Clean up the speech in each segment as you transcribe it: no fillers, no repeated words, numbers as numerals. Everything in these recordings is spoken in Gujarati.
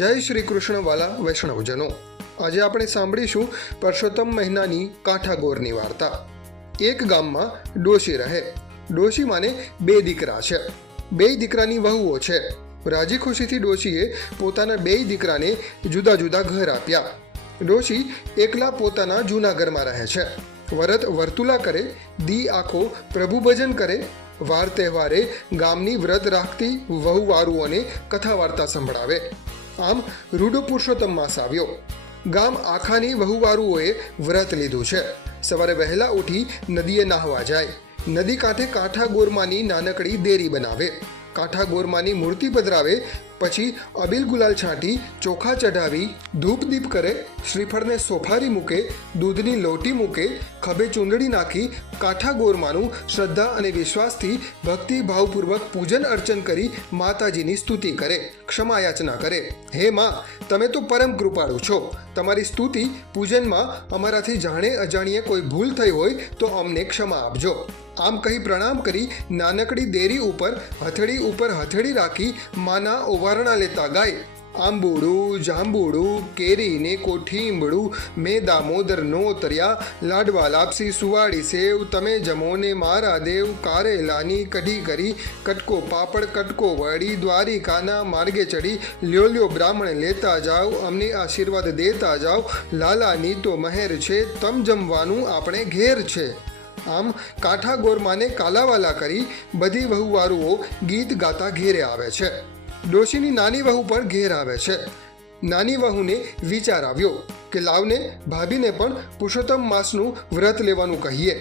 જય શ્રી કૃષ્ણ વાલા વૈષ્ણવજનો, આજે આપણે સાંભળીશું પરસોત્તમ મહિનાની કાંઠાગોરની વાર્તા। એક ગામમાં ડોશી રહે। ડોશી માને બે દીકરા છે। બે દીકરાની વહુઓ છે। રાજી ખુશીથી ડોશીએ પોતાના બે દીકરાને જુદા જુદા ઘર આપ્યા। ડોશી એકલા પોતાના જૂના ઘરમાં રહે છે। વરત વર્તુલા કરે, દી આખો પ્રભુ ભજન કરે। વાર તહેવારે ગામની વ્રત રાખતી વહુવારુઓને કથા વાર્તા સંભળાવે। આમ રૂડો પુરુષોત્તમ માસ આવ્યો। ગામ આખાની વહુવારુઓએ વ્રત લીધું છે। સવારે વહેલા ઉઠી નદીએ નાહવા જાય। નદી કાંઠે કાંઠા ગોરમાની નાનકડી દેરી બનાવે। કાંઠા ગોરમાની મૂર્તિ પધરાવે। પછી અબીલ ગુલાલ છાંટી, ચોખા ચઢાવી, ધૂપ દીપ કરે, શ્રીફળને સોફારી મૂકે, દૂધની લોટી મૂકે, ખભે ચૂંદડી નાખી કાંઠા ગોરમાનું શ્રદ્ધા અને વિશ્વાસથી ભક્તિભાવપૂર્વક પૂજન અર્ચન કરી માતાજીની સ્તુતિ કરે, ક્ષમાયાચના કરે। હે માં, તમે તો પરમ કૃપાળુ છો। તમારી સ્તુતિ પૂજનમાં અમારાથી જાણે અજાણીએ કોઈ ભૂલ થઈ હોય તો અમને ક્ષમા આપજો। આમ કહી પ્રણામ કરી નાનકડી દેરી ઉપર હથેળી રાખી માના ઓવારણા લેતા ગાય। આંબોડું જાંબુડું કેરીને કોઠીંબડું મેં દામોદર નો તર્યા, લાડવા લાપસી સુવાડી સેવ, તમે જમો ને મારા દેવ, કારેલાની કઢી કરી, કટકો પાપડ કટકો વળી, દ્વારિકાના માર્ગે ચડી, લ્યો બ્રાહ્મણ લેતા જાઓ, અમને આશીર્વાદ દેતા જાઓ, લાલાની તો મહેર છે, તમ જમવાનું આપણે ઘેર છે। આમ કાંઠા ગોરમાને કાલાવાલા કરી બધી વહુવારુઓ ગીત ગાતા ઘેરે આવે છે। ડોશીની નાની વહુ પણ ઘેર આવે છે। નાની વહુને વિચાર આવ્યો કે લાવને ભાભીને પણ પુરુષોત્તમ માસનું વ્રત લેવાનું કહીએ,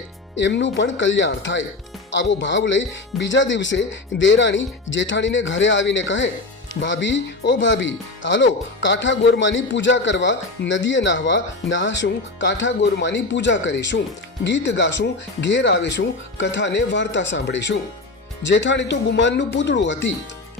એમનું પણ કલ્યાણ થાય। આવો ભાવ લઈ બીજા દિવસે દેરાણી જેઠાણીને ઘરે આવીને કહે, ભાભી ઓ ભાભી, હાલો કાંઠા ગોરમાની પૂજા કરવા નદીએ નાહશું, કાંઠા ગોરમાની પૂજા કરીશું, ગીત ગાશું, ઘેર આવીશું, કથાને વાર્તા સાંભળીશું। જેઠાણી તો ગુમાનનું પૂતળું હતી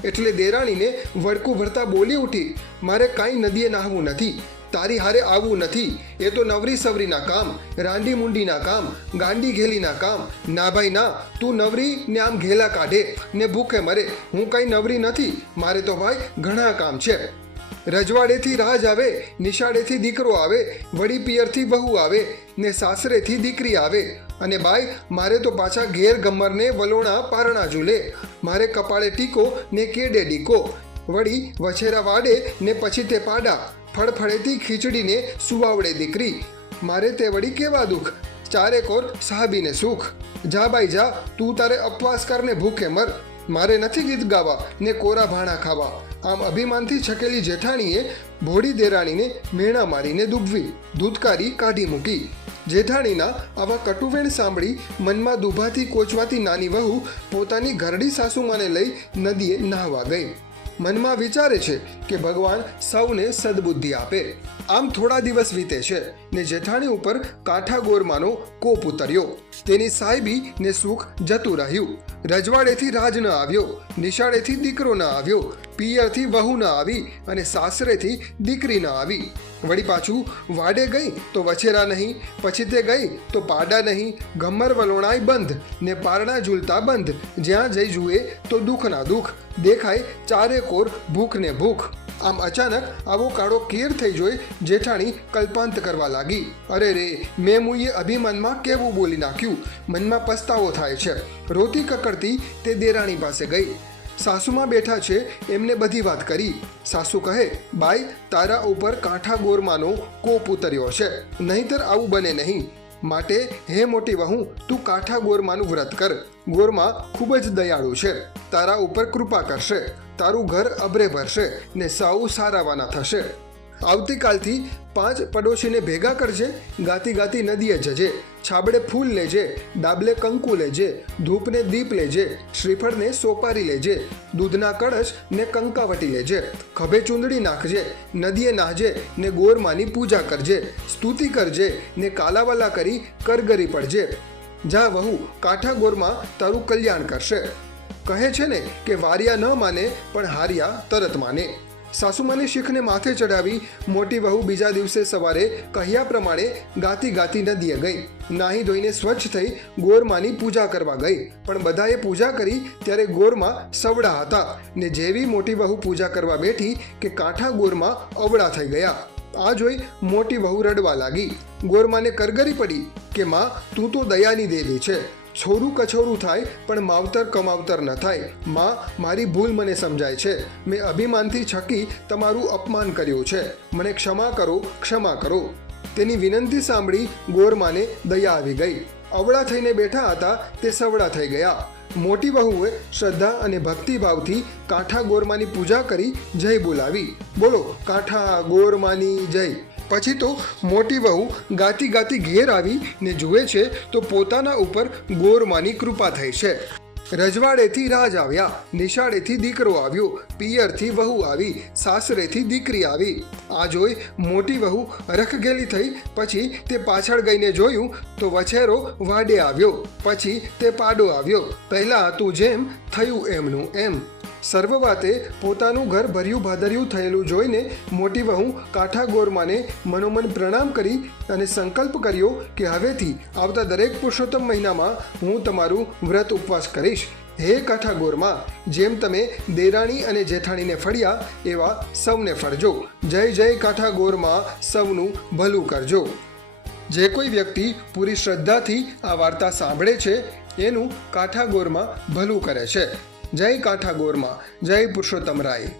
એટલે દેરાણીને વડકું ભરતા બોલી ઉઠી, મારે કાંઈ નદીએ નાહવું નથી, તારી હારે આવવું નથી, એ તો નવરી સવરીના કામ, રાંડી મુંડીના કામ, ગાંડી ઘેલીના કામ। ના ભાઈ ના, તું નવરી ને આમ ઘેલા કાઢે ને ભૂખે મરે, હું કાંઈ નવરી નથી, મારે તો ભાઈ ઘણા કામ છે। રજવાડેથી રાજ આવે, નિશાળેથી દીકરો આવે, વડી પિયરથી વહુ આવે ને સાસરેથી દીકરી આવે, અને બાઈ મારે તો પાછા ઘેર ગમરને વલોણા પારણા ઝૂલે, મારે કપાળે ટીકો ને કેડે ડીકો, વળી વછેરા વાડે ને પછી તે પાડા, ફળફળેથી ખીચડીને સુવાવડે દીકરી, મારે તે વળી કેવા દુઃખ, ચારે કોર સાહબીને સુખ। જા બાઈ જા, તું તારે અપવાસ કરને ભૂખે મર, મારે નથી ગીત ગાવા ને કોરા ભાણા ખાવા। આમ અભિમાનથી છકેલી જેઠાણીએ ભોળી દેરાણીને મેણા મારીને દુભવી, ધૂતકારી કાઢી મૂકી। જેઠાણીના આવા કટુવેણ સાંભળી મનમાં દુભાથી કોચવાતી નાની વહુ પોતાની ઘરડી સાસુમાને લઈ નદીએ નાહવા ગઈ। મનમાં વિચારે છે કે ભગવાન સૌને સદબુદ્ધિ આપે। આમ થોડા દિવસ વીતે છે ને જેઠાણી ઉપર કાંઠા ગોરમાનો કોપ ઉતર્યો। તેની સાહેબી ને સુખ જતું રહ્યું। રજવાડેથી રાજ ન આવ્યો, નિશાળેથી દીકરો ન આવ્યો, પિયરથી વહુ ન આવી અને સાસરેથી દીકરી ન આવી। વળી પાછું વાડે ગઈ તો વછેરા નહીં, પછી તે ગઈ તો પાડા નહીં, ગમ્મર વલોણાય બંધ ને પારણા ઝૂલતા બંધ, જ્યાં જઈ જુએ તો દુઃખના દુઃખ, દેખાય ચારે કોર ભૂખ ને ભૂખ। આમ અચાનક આવો કાળો કેર થઈ જોઈ જેઠાણી કલ્પાંત કરવા લાગી, અરે રે, મેં મુઈએ અભિમાનમાં કેવું બોલી નાખ્યું, મનમાં પસ્તાવો થાય છે। રોતી કકડતી તે દેરાણી પાસે ગઈ। સાસુમાં બેઠા છે એમને બધી વાત કરી। સાસુ કહે, બાઈ તારા ઉપર કાંઠા ગોરમાનો કોપ ઉતર્યો છે, નહીંતર આવું બને નહીં, માટે હે મોટી વહુ, તું કાંઠા ગોરમાનું વ્રત કર, ગોરમા ખૂબ જ દયાળુ છે, તારા ઉપર કૃપા કરશે, તારું ઘર અભરે ભરશે ને સૌ સારાવાના થશે। આવતીકાલથી 5 પડોશીને ભેગા કરજે, ગાતી ગાતી નદીએ જજે, છાબડે ફૂલ લેજે, ડાબલે કંકુ લેજે, ધૂપને દીપ લેજે, શ્રીફળને સોપારી લેજે, દૂધના કળશ ને કંકાવટી લેજે, ખભે ચૂંદડી નાખજે, નદીએ નાહજે ને ગોરમાની પૂજા કરજે, સ્તુતિ કરજે ને કાલાવાલા કરી કરગરી પડજે। જા વહુ, કાંઠા ગોરમાં તારું કલ્યાણ કરશે। કહે છે ને કે વારિયા ન માને પણ હારિયા તરત માને। સાસુમાની શીખને માથે ચડાવી મોટી વહુ બીજા દિવસે સવારે કહ્યા પ્રમાણે ગાતી ગાતી નદીએ ગઈ. નાહી ધોઈને સ્વચ્છ થઈ ગોરમાની પૂજા કરવા ગઈ. પણ બધાએ પૂજા કરી ત્યારે ગોરમાં સવડા હતા ને જેવી મોટી વહુ પૂજા કરવા બેઠી કે કાંઠા ગોરમાં અવળા થઈ ગયા. આ જોઈ મોટી વહુ રડવા લાગી. ગોરમાને કરગરી પડી કે માં, તું તો દયાની દેવી છે. છોરું કછોરું થાય પણ માવતર કમાવતર ન થાય. માં, મારી ભૂલ મને સમજાય છે. મેં અભિમાનથી છકી તમારું અપમાન કર્યું છે. મને ક્ષમા કરો, ક્ષમા કરો. તેની વિનંતી સાંભળી ગોરમાને દયા આવી ગઈ. અવળા થઈને બેઠા હતા તે સવડા થઈ ગયા. મોટી વહુએ શ્રદ્ધા અને ભક્તિભાવથી કાંઠા ગોરમાની પૂજા કરી જય બોલાવી. બોલો કાંઠા ગોરમાની જય. પછી તો મોટી વહુ ગાતી ગાતી ઘેર આવી ને જુએ છે તો પોતાના ઉપર ગોરમાની કૃપા થઈ છે. રજવાડેથી રાજ આવ્યા, નિશાળેથી દીકરો આવ્યો, પિયરથી વહુ આવી, સાસરેથી દીકરી આવી. આ જોઈ મોટી વહુ રખગેલી થઈ. પછી તે પાછળ ગઈને જોયું તો વછેરો વાડે આવ્યો. પછી તે પાડો આવ્યો. પહેલાં હતું જેમ થયું એમનું એમ. સર્વ વાતે પોતાનું ઘર ભર્યું ભાદર્યું થયેલું જોઈને મોટી વહુ કાંઠા ગોરમાને મનોમન પ્રણામ કરી અને સંકલ્પ કર્યો કે હવેથી આવતા દરેક પુરુષોત્તમ મહિનામાં હું તમારું વ્રત ઉપવાસ કરીશ. હે કાંઠા ગોરમા, જેમ તમે દેરાણી અને જેઠાણીને ફળ્યા એવા સૌને ફળજો. જય જય કાંઠા ગોરમા, સૌનું ભલું કરજો. જે કોઈ વ્યક્તિ પૂરી શ્રદ્ધાથી આ વાર્તા સાંભળે છે એનું કાંઠા ગોરમા ભલું કરે છે. જય કાંઠા ગોરમા, જય પુરુષોત્તમ રાય.